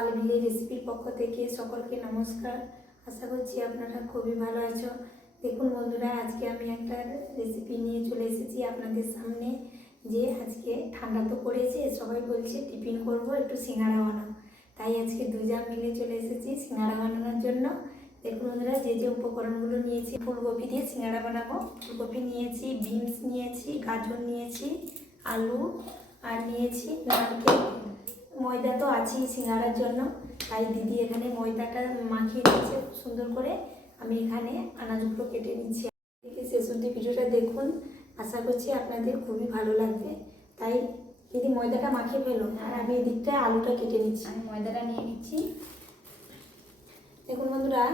পালভিলে রেসিপির পক্ষ থেকে সকলকে নমস্কার। আশা করছি আপনারা খুবই ভালো আছো। দেখুন বন্ধুরা, আজকে আমি একটা রেসিপি নিয়ে চলে এসেছি আপনাদের সামনে। যে আজকে ঠান্ডা তো পড়েছে, সবাই বলছে টিফিন করব, একটু সিঙ্গাড়া বানাও। তাই আজকে দুজন মিলে চলে এসেছি সিঙ্গাড়া বানানোর জন্য। দেখুন বন্ধুরা, যে যে উপকরণগুলো নিয়েছি, ফুলকপি দিয়ে সিঙ্গাড়া বানাবো। ফুলকপি নিয়েছি, বিনস নিয়েছি, গাজর নিয়েছি, আলু আর নিয়েছি নারকেল। ময়দা তো আছেই সিঙ্গাড়ার জন্য, তাই দিদি এখানে ময়দাটা মাখিয়ে নিচ্ছে সুন্দর করে। আমি এখানে আনাজগুলো কেটে নিচ্ছি। শেষ অবধি ভিডিওটা দেখুন, আশা করছি আপনাদের খুবই ভালো লাগবে। তাই দিদি ময়দাটা মাখিয়ে ফেলুন, আর আমি এদিকটা আলুটা কেটে নিচ্ছি। আমি ময়দাটা নিয়ে নিচ্ছি। দেখুন বন্ধুরা,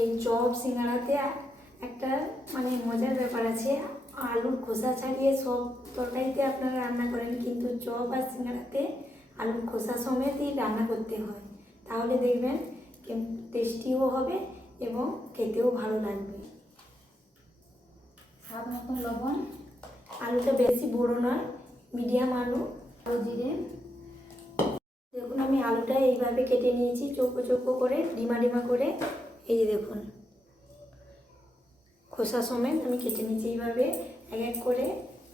এই চপ সিঙ্গাড়াতে একটা মানে মজার ব্যাপার আছে। আলুর খোসা ছাড়িয়ে সব তরকারিতে আপনারা রান্না করেন, কিন্তু চপ আর সিঙ্গাড়াতে আলুর খোসা সমেতই রান্না করতে হয়। তাহলে দেখবেন টেস্টিও হবে এবং খেতেও ভালো লাগবে। স্বাদ মতন লবণ, আলুটা বেশি বড় নয়, মিডিয়াম আলু। কালো জিরে। দেখুন আমি আলুটা এইভাবে কেটে নিয়েছি, চৌকো চৌকো করে, ডিমা ডিমা করে। এই যে দেখুন, খোসা সমেত আমি কেটে নিয়েছি এইভাবে। এক এক করে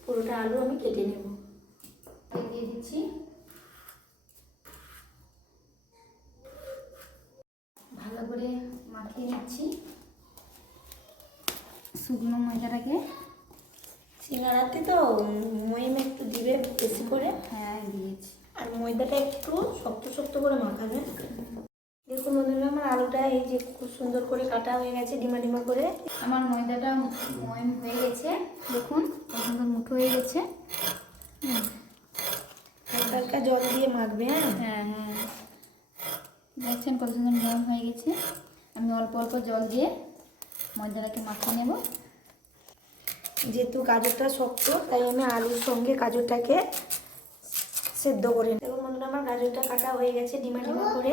পুরোটা আলু আমি কেটে নেব। দিয়ে দিচ্ছি। ভালো করে মাখিয়ে নিচ্ছি শুকনো ময়দাটাকে। সিঙ্গাড়াতে তো মহিম একটু দিবে বেশি করে। হ্যাঁ, দিয়েছি। আর ময়দাটা একটু শক্ত শক্ত করে মাখাবে। দেখুন বন্ধুরা, আমার আলুটা এই যে খুব সুন্দর করে কাটা হয়ে গেছে ডিমা ডিমা করে। আমার ময়দাটা ময়ম হয়ে গেছে, দেখুন কত সুন্দর মুঠো হয়ে গেছে। হালকা হালকা জল দিয়ে মাখবে। হ্যাঁ হ্যাঁ, দেখছেন কত সুন্দর ময়ম হয়ে গেছে। আমি অল্প অল্প জল দিয়ে ময়দাটাকে মাখিয়ে নেব। যেহেতু গাজরটা শক্ত, তাই আমি আলুর সঙ্গে গাজরটাকে সেদ্ধ করে নেব। দেখুন বন্ধুরা, আমার গাজরটা কাটা হয়ে গেছে ডিমা ডিমা করে।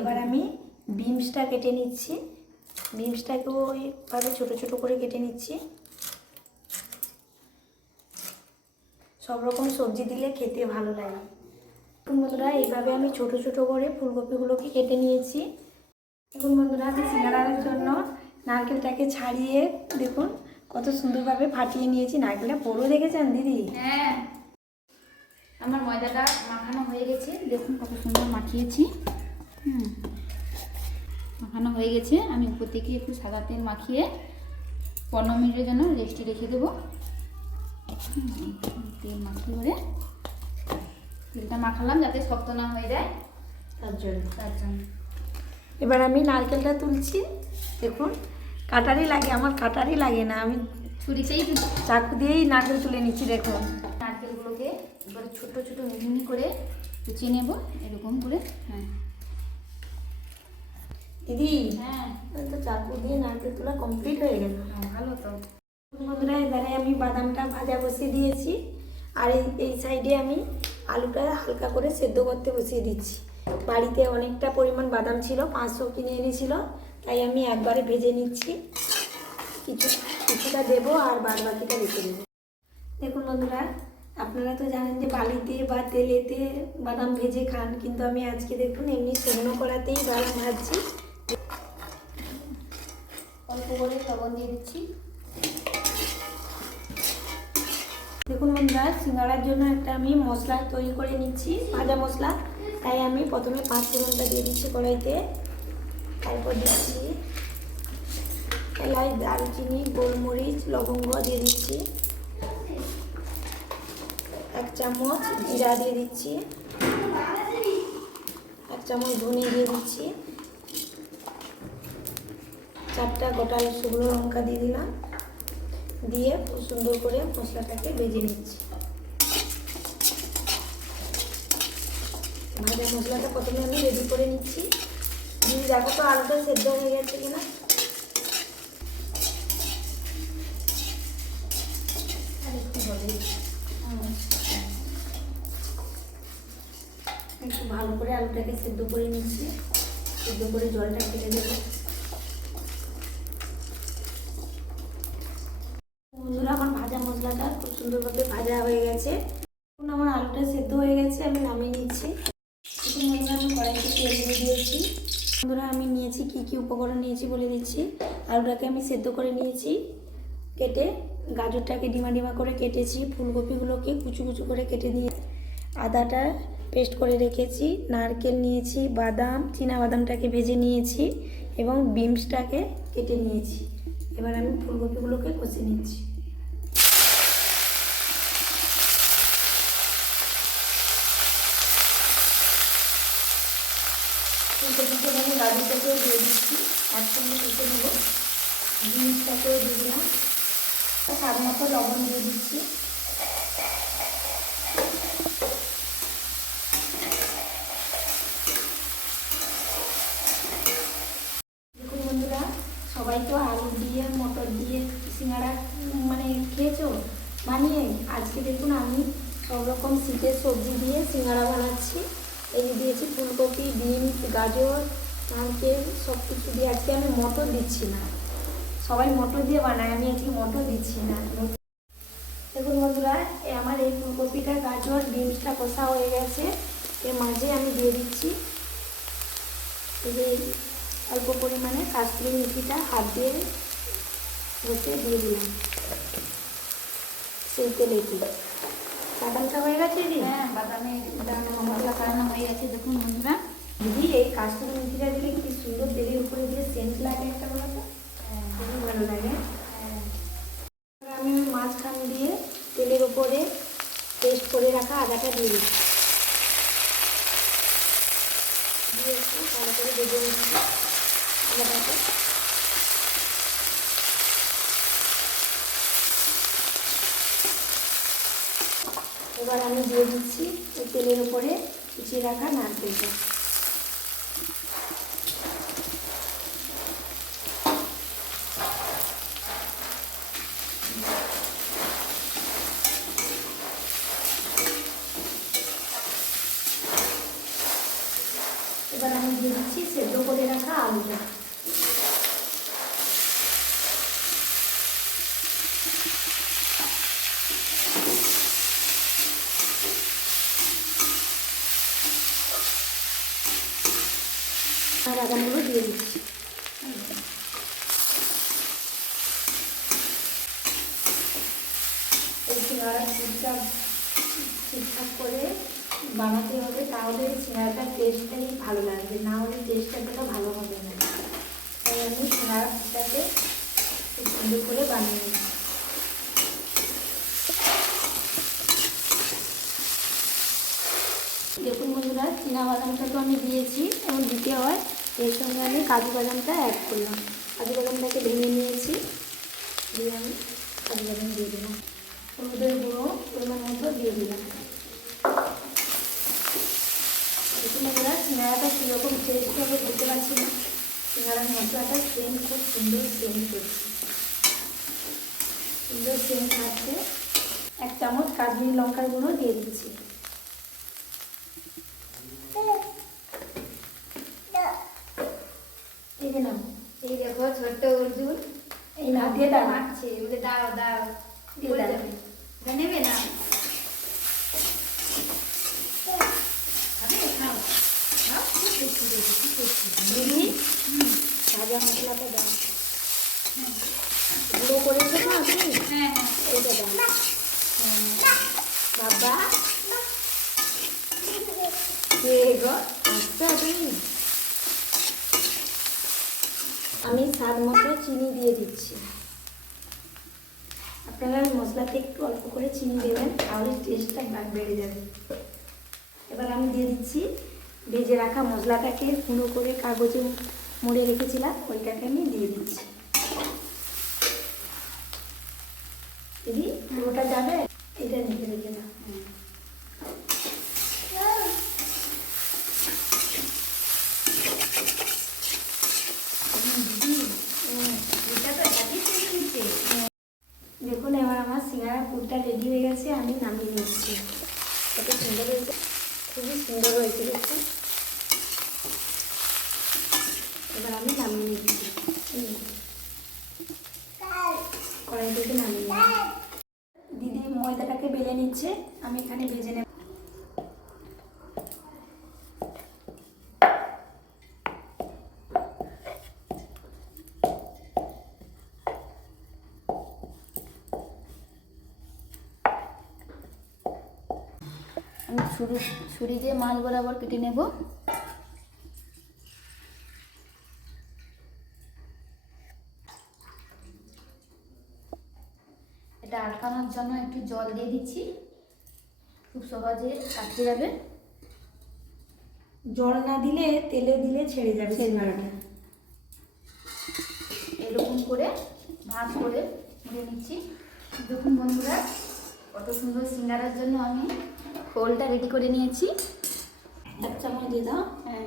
এবার আমি বিনসটা কেটে নিচ্ছি। বিনসটাকেও ওইভাবে ছোটো ছোটো করে কেটে নিচ্ছি। সব রকম সবজি দিলে খেতে ভালো লাগে। দেখুন বন্ধুরা, এইভাবে আমি ছোটো ছোটো করে ফুলকপিগুলোকে কেটে নিয়েছি। দেখুন বন্ধুরা, আমি সিঙ্গাড়ার জন্য নারকেলটাকে ছাড়িয়ে দেখুন কত সুন্দরভাবে ফাটিয়ে নিয়েছি। নারকেলটা বড় দেখেছেন দিদি? হ্যাঁ, আমার ময়দাটা মাখানো হয়ে গেছে, দেখুন কত সুন্দর মাখিয়েছি। মাখানো হয়ে গেছে। আমি উপর থেকে একটু সাদা তেল মাখিয়ে 15 মিনিটের জন্য রেস্টে রেখে দেবো। তেল মাখিয়ে করে তেলটা মাখালাম যাতে শক্ত না হয়ে যায়, তার জন্য। এবার আমি নারকেলটা তুলছি। দেখুন কাটারি লাগে, আমার কাটারি লাগে না, আমি ছুরিতেই চাকু দিয়েই নারকেল তুলে নিচ্ছি। দেখুন নারকেলগুলোকে এবার ছোটো ছোটো মিহি করে কুচিয়ে নেব এরকম করে। হ্যাঁ দিদি, হ্যাঁ, তো চাকু দিয়ে নারকেল তোলা কমপ্লিট হয়ে গেল। ভালো তো। বন্ধুরা, এবারে আমি বাদামটা ভাজা বসিয়ে দিয়েছি, আর এই সাইডে আমি আলুটা হালকা করে সেদ্ধ করতে বসিয়ে দিচ্ছি। বাড়িতে অনেকটা পরিমাণ বাদাম ছিল, 500 কিনে এনেছিল, তাই আমি একবারে ভেজে নিচ্ছি। কিছুটা দেবো আর বাদ বাকিটা রেখে দেবো। দেখুন বন্ধুরা, আপনারা তো জানেন যে বালিতে বা তেলেতে বাদাম ভেজে খান, কিন্তু আমি আজকে দেখুন এমনি শুকনো কড়াতেই বাদাম ভাজছি। অল্প করে লবণ দিয়ে দিচ্ছি। দেখুন বন্ধুরা, সিঙ্গাড়ার জন্য একটা আমি মশলা তৈরি করে নিচ্ছি, ভাজা মশলা। তাই আমি প্রথমে 5 ফোড়নটা দিয়ে দিচ্ছি কড়াইতে। তারপর দিচ্ছি এলাচ, দারচিনি, গোলমরিচ, লবঙ্গ দিয়ে দিচ্ছি। 1 চামচ জিরা দিয়ে দিচ্ছি। 1 চামচ ধনে দিয়ে দিচ্ছি। 4টা গোটা শুকনো লঙ্কা দিয়ে দিলাম। দিয়ে খুব সুন্দর করে মশলাটাকে ভেজে নিচ্ছি। ভাজা মশলাটা প্রথমে আমি রেডি করে নিচ্ছি। দিয়ে দেখো তো আলুটা সেদ্ধ হয়ে গেছে কিনা। একটু ভালো করে আলুটাকে সেদ্ধ করে নিচ্ছি। সেদ্ধ করে জলটা ফেলে দেবো। বন্ধুরা, আমার ভাজা মশলাটা খুব সুন্দরভাবে ভাজা হয়ে গেছে। এখন আমার আলুটা সেদ্ধ হয়ে গেছে, আমি নামিয়ে নিচ্ছি। এখন বন্ধুরা, আমি কড়াইতে কড়াইতে তেল দিয়ে দিয়েছি। বন্ধুরা আমি নিয়েছি কি কি উপকরণ নিয়েছি বলে দিচ্ছি। আলুটাকে আমি সেদ্ধ করে নিয়েছি কেটে, গাজরটাকে ডিমা ডিমা করে কেটেছি, ফুলকপিগুলোকে কুচু কুচু করে কেটে দিয়ে আদাটা পেস্ট করে রেখেছি, নারকেল নিয়েছি, বাদাম বাদামটাকে ভেজে নিয়েছি এবং বিনসটাকে কেটে নিয়েছি। এবার আমি ফুলকপিগুলোকে কষে নিচ্ছি। ফুলকপিতে আমি গাজরটাকেও দিয়ে দিচ্ছি, একসঙ্গে কষে নেব। বিনসটাকেও দিয়ে দিলাম, স্বাদ মতো লবণ দিয়ে দিচ্ছি। দেখুন বন্ধুরা, সবাই তো আলু দিয়ে মটর দিয়ে সিঙ্গাড়া মানে খেয়েছো বানিয়ে, আজকে দেখুন আমি সব রকম শীতের সবজি দিয়ে সিঙ্গাড়া বানাচ্ছি। এই দিয়েছি ফুলকপি, বিনস, গাজর, নারকেল সব কিছু দিয়ে। আজকে আমি মটর দিচ্ছি না, সবাই মটর দিয়ে বানায়, আমি আজকে মটর দিচ্ছি না। দেখুন বন্ধুরা, আমার এই ফুলকপিটা, গাজর, বিনসটা কষা হয়ে গেছে। এর মাঝে আমি দিয়ে দিচ্ছি এই যে অল্প পরিমাণে কাশ্মীরি মেথিটা হাত দিয়ে বসে দিয়ে দিলাম সেই তেলেতে। বাদামটা হয়ে গেছে দিদি? হ্যাঁ, বাদামের দানা মশলা করানো হয়ে গেছে। দেখুন বন্ধুরা, দিদি এই কাশ্মীরি মেথিটা দিলে কি সুন্দর তেলের উপরে দিয়ে সেন্ট লাগে একটা, বলো তো? খুবই ভালো লাগে। আমি মাঝখান দিয়ে তেলের উপরে পেস্ট করে রাখা আদাটা দিয়ে দিচ্ছি, দিয়ে একটু ভালো করে ভেজে নিচ্ছি আদাটাকে। এবার আমি দিয়ে দিচ্ছি ওই তেলের উপরে কুচিয়ে রাখা নারকেলটা। এবার আমি দিয়ে দিচ্ছি সেদ্ধ করে রাখা আলুটা। আর বাদামগুলো দিয়ে দিচ্ছি। এই সিঙ্গাড়া ঠিকঠাক করে বানাতে হবে, তাহলে সিঙ্গাড়াটার টেস্টটাই ভালো লাগবে, না হলে টেস্টটা তো ভালো হবে না। তাই আমি সিঙ্গাড়াটাকে খুব সুন্দর করে বানিয়ে নিচ্ছি। দেখুন বন্ধুরা, বাদামটা তো আমি দিয়েছি, এবং দিতে হয় এর সঙ্গে আমি কাজু বাদামটা অ্যাড করলাম। কাজু বাদামটাকে ভেঙে নিয়েছি, দিয়ে আমি কাজু বাদাম দিয়ে দিলাম। হলুদের গুঁড়ো পরিমাণ মতো দিয়ে দিলাম। দেখুন বন্ধুরা, সিঙ্গাড়াটা কীরকম টেস্ট হবে বুঝতে পারছি না। সিঙ্গাড়ার মশলাটা সেন্ট খুব সুন্দর সেন্ট করছে, সুন্দর সেন্ট খাচ্ছে। 1 চামচ কাশ্মীরি লঙ্কার গুঁড়ো দিয়ে দিচ্ছি। এই যে নাও, এই দেখো ছোট্ট অর্জুন এই নাও দিয়ে দাও, মারছে, বলে দাও দাও দিয়ে দাও। নেবে না, দিদি ভাজা মশলাটা দাও, গুঁড়ো করে দেবো আপনি। হ্যাঁ এইটা দাও। বাবা কে গো আচ্ছা তুমি? আমি স্বাদ মতো চিনি দিয়ে দিচ্ছি। আপনারা মশলাতে একটু অল্প করে চিনি দেবেন, তাহলে টেস্টটা বেড়ে যাবে। এবার আমি দিয়ে দিচ্ছি ভেজে রাখা মশলাটাকে গুঁড়ো করে কাগজে মুড়ে রেখেছিলাম, ওইটাকে আমি দিয়ে দিচ্ছি। দিদি পুরোটা যাবে, এটা নিতে রেখে দাও। দেখুন এবার আমার সিঙ্গাড়া পুরটা রেডি হয়ে গেছে, আমি নামিয়ে নিচ্ছি। কত সুন্দর হয়েছে, খুবই সুন্দর হয়েছে দেখুন। এবার আমি নামিয়ে নিচ্ছি, কড়াই থেকে নামিয়ে নিচ্ছি। দিদি ময়দাটাকে বেলে নিচ্ছে, আমি এখানে ভেজে নেব। আমি ছুরি দিয়ে মাছ বরাবর কেটে নেব। এটা আটকানোর জন্য একটু জল দিয়ে দিচ্ছি, খুব সহজে আটকে যাবে। জল না দিলে তেলে দিলে ছেড়ে যাবে সিঙ্গারাটা। এরকম করে ভাঁজ করে মুড়ে নিচ্ছি। দেখুন বন্ধুরা, কত সুন্দর সিঙ্গারার জন্য আমি খোলটা রেডি করে নিয়েছি। 1 চামচ দিয়ে দাও। হ্যাঁ,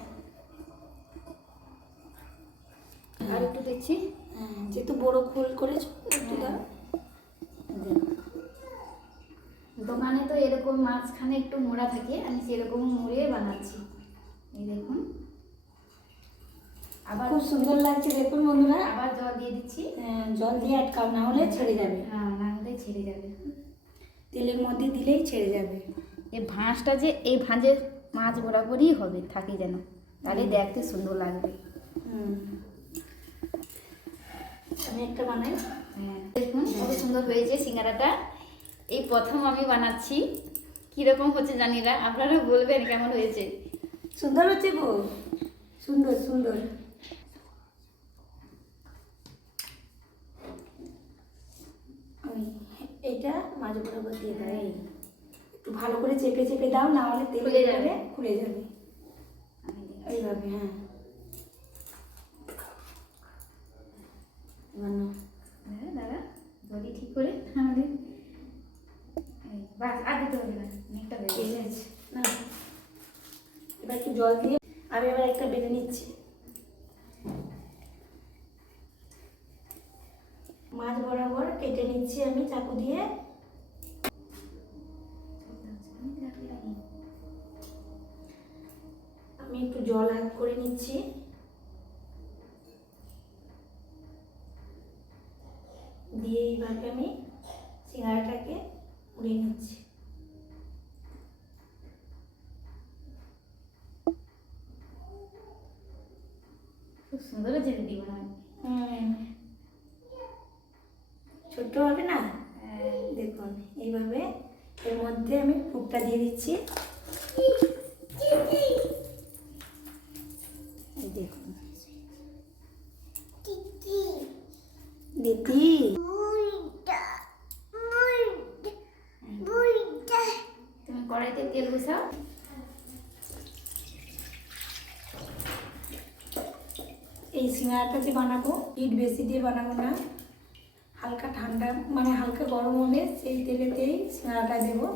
আর একটু দেখছি। হ্যাঁ, যেহেতু বড় খোল করেছো একটু দাও। দোকানে তো এরকম মাঝখানে একটু মোড়া থাকে, আমি সেরকম মুড়ে বানাচ্ছি। এই দেখুন, আবার খুব সুন্দর লাগছে দেখুন বন্ধুরা। আবার জল দিয়ে দিচ্ছি। জল দিয়ে আটকাও, না হলে ছেড়ে যাবে। হ্যাঁ, না হলে ছেড়ে যাবে। তেলের মধ্যে দিলেই ছেড়ে যাবে। এই ভাঁজটা যে এই ভাঁজে মাছ বরাবরই হবে, থাকে যেন, তাহলে দেখতে সুন্দর লাগবে। আমি একটা বানাই। হ্যাঁ, দেখুন কত সুন্দর হয়েছে সিঙ্গারাটা। এই প্রথম আমি বানাচ্ছি, কীরকম হচ্ছে জানি না, আপনারা বলবেন কেমন হয়েছে। সুন্দর হচ্ছে গো, সুন্দর সুন্দর। এইটা মাছ বরাবর দিয়ে দাও। একটু ভালো করে চেপে চেপে দাও, না হলে তেলে খুলে যাবে। খুলে যাবে। এইভাবে, হ্যাঁ। দাদা বলি ঠিক করে, তাহলে বাস আর দিতে হবে না, অনেকটা হয়ে গেছে। না, এবার একটু জল দিয়ে আমি এবার একটা বেলে নিচ্ছি। মাছ বরাবর কেটে নিচ্ছি আমি চাকু দিয়ে। আমি একটু জল অ্যাড করে নিচ্ছি। দিয়ে এইভাবে আমি সিঙ্গারাটাকে মুড়ে নিচ্ছি। খুব সুন্দর হয়েছে দিদি, মনে হয়। ছোট্ট হবে না? দেখুন এইভাবে এর মধ্যে আমি পুরটা দিয়ে দিচ্ছি। দেখুন দিদি, তুমি কড়াইতে তেল বসাও। এই সিঙ্গারাটা যে বানাবো, হিট বেশি দিয়ে বানাবো না, হালকা ঠান্ডা মানে হালকা গরম হবে সেই তেলেতেই সিঙ্গারাটা দেবো।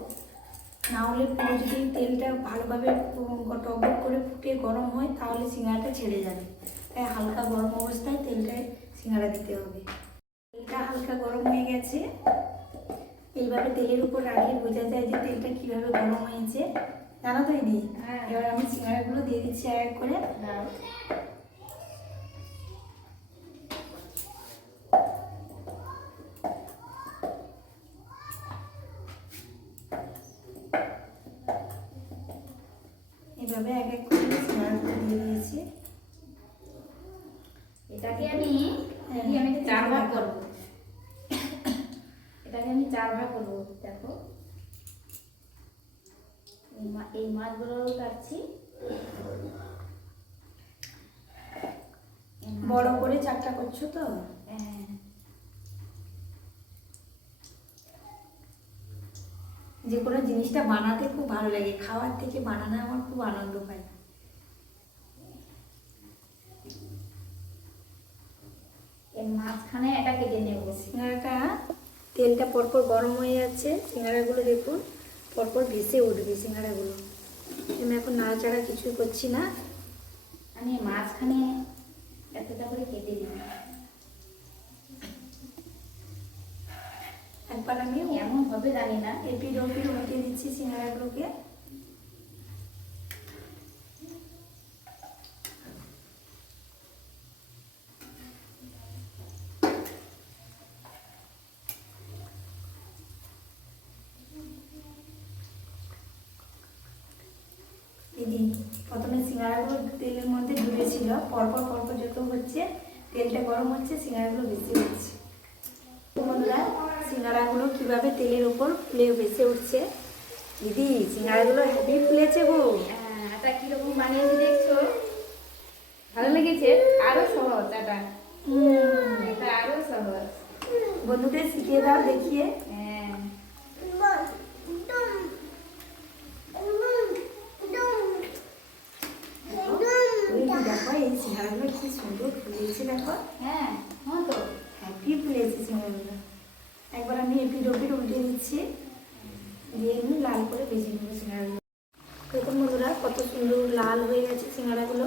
না হলে পুরো যদি তেলটা ভালোভাবে টক করে ফুটে গরম হয় তাহলে সিঙ্গারাটা ছেড়ে যাবে। তাই হালকা গরম অবস্থায় তেলটায় সিঙ্গারা দিতে হবে। তেলটা হালকা গরম হয়ে গেছে, এইভাবে তেলের উপর রাখিয়ে বোঝা যায় যে তেলটা কীভাবে গরম হয়েছে, জানো তো দিদি? হ্যাঁ। এবার আমি সিঙ্গারাগুলো দিয়ে দিচ্ছি এক এক করে। এইভাবে এক এক করে সিঙ্গারাগুলো দিয়ে দিয়েছি। এটাকে আমি আমি 4 ভাগ করবো। এটাকে আমি 4 ভাগ করবো। দেখো, এই মাছগুলো কাটছি বড় করে 4টা করছো তো? যে কোনো জিনিসটা বানাতে খুব ভালো লাগে, খাওয়ার থেকে বানানো আমার খুব আনন্দ পাই। এর মাঝখানে এটা কেটে নেব। সিঙ্গারাটা তেলটা পরপর গরম হয়ে যাচ্ছে, সিঙ্গারাগুলো দেখুন পরপর ভেসে উঠবে সিঙ্গারাগুলো। আমি এখন নাড়াচাড়া কিছুই করছি না, আমি মাঝখানে এতটা করে কেটে দিই। একবার আমি এমন হবে জানি না। এপিড ওপিড উল্টে দিচ্ছি সিঙ্গারাগুলোকে। দিদি প্রথমে সিঙ্গারাগুলো তেলের মধ্যে ডুবেছিল, পরপর পরপর যত হচ্ছে তেলটা গরম হচ্ছে সিঙ্গারাগুলো বেশি হচ্ছে। বন্ধুরা সিঙ্গারাগুলো কীভাবে তেলের উপর ফুলে ভেসে উঠছে দিদি সিঙ্গারাগুলো হেভি ফুলেছে গো। হ্যাঁ, এটা কিরকম বানিয়েছি দেখছো? ভালো লেগেছে? আরো সহজ এটা। এটা আরো সহজ। বন্ধুদের শিখিয়ে দাও দেখিয়ে। হ্যাঁ। ওই দেখো এই সিঙ্গারাগুলো কি সুন্দর ফুলেছে দেখো। হ্যাঁ, হ্যাঁ তো। হ্যাপি ফুলেছে সিঙ্গারাগুলো। একবার আমি এপিড ওপিড উল্টে দিচ্ছি, দিয়ে আমি লাল করে ভেজে নেবো সিঙ্গারাগুলো। দেখুন বন্ধুরা কত সুন্দর লাল হয়ে গেছে সিঙ্গারাগুলো,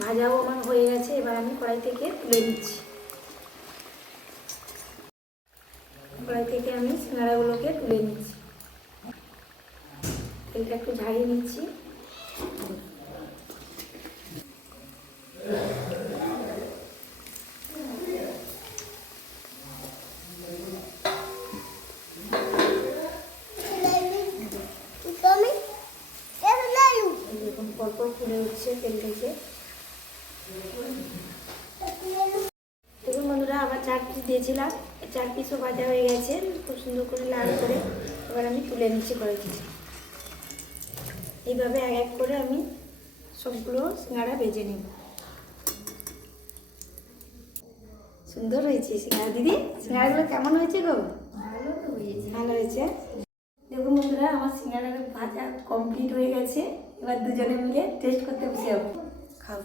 ভাজাও আমার হয়ে গেছে। এবার আমি কড়াই থেকে তুলে নিচ্ছি। কড়াই থেকে আমি সিঙ্গারাগুলোকে তুলে নিচ্ছি, তেলটা একটু ঝাড়িয়ে নিচ্ছি। এরকম পরপর ফুলে উঠছে তেল থেকে। দেখুন বন্ধুরা আবার 4 পিস দিয়েছিলাম, 4 পিসও ভাজা হয়ে গেছে খুব সুন্দর করে লাল করে। এবার আমি তুলে নিচ্ছি কড়াই থেকে। এইভাবে এক এক করে আমি সবগুলো সিঙ্গাড়া ভেজে নেব। সুন্দর হয়েছে সিঙ্গাড়া। দিদি সিঙ্গাড়াগুলো কেমন হয়েছে গো? ভালো তো হয়েছে। ভালো হয়েছে। দেখুন বন্ধুরা আমার সিঙ্গাড়া ভাজা কমপ্লিট হয়ে গেছে। এবার দুজনে মিলে টেস্ট করতে বসে যাবো। খাও।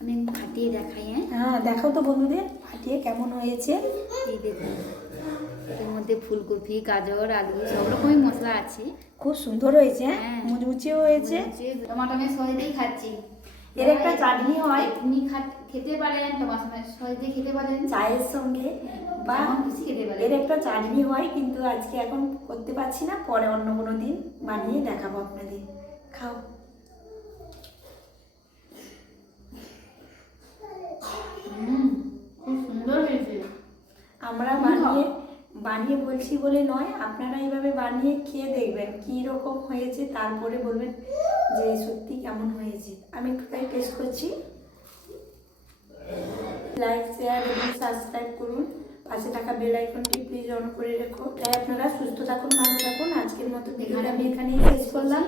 আমি ফাটিয়ে দেখাই। হ্যাঁ, হ্যাঁ দেখাও তো বন্ধুদের ফাটিয়ে কেমন হয়েছে। এই দেখুন, এর মধ্যে ফুলকপি, গাজর, আলু সব রকমই মশলা আছে। খুব সুন্দর হয়েছে, হ্যাঁ। মুচমুচেও হয়েছে। টমাটো আমি সস দিয়েই খাচ্ছি। এর একটা চাটনি হয়, এমনি খেতে পারেন, টমাটো সস দিয়ে খেতে পারেন, চায়ের সঙ্গে বা যেমন খুশি খেতে পারেন। এর একটা চাটনি হয়, কিন্তু আজকে এখন করতে পারছি না, পরে অন্য কোনো দিন বানিয়ে দেখাবো আপনাদের। খাও। খুব সুন্দর হয়েছে। আমরা বানিয়ে বানিয়ে বলছি বলে নয়, আপনারা এইভাবে বানিয়ে খেয়ে দেখবেন কী রকম হয়েছে, তারপরে বলবেন যে সত্যি কেমন হয়েছে। আমি একটু তাই টেস্ট করছি। লাইক শেয়ার এবং সাবস্ক্রাইব করুন, পাশে থাকা বেল আইকনটি প্লিজ অন করে রেখো। তাই আপনারা সুস্থ থাকুন, ভালো থাকুন। আজকের মতো ভিডিওটা আমি এখানেই শেষ করলাম।